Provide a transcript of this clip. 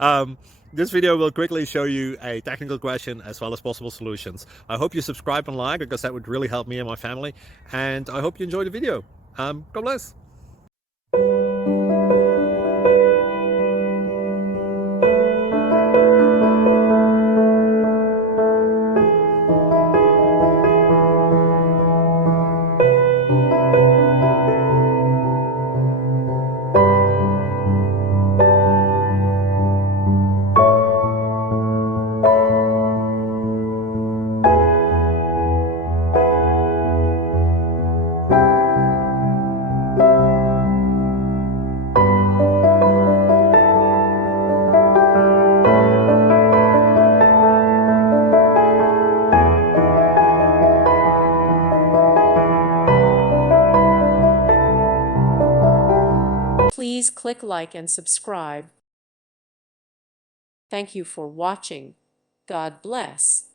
um, this video will quickly show you a technical question as well as possible solutions. I hope you subscribe and like, because that would really help me and my family. And I hope you enjoy the video. God bless. Please click like and subscribe. Thank you for watching. God bless.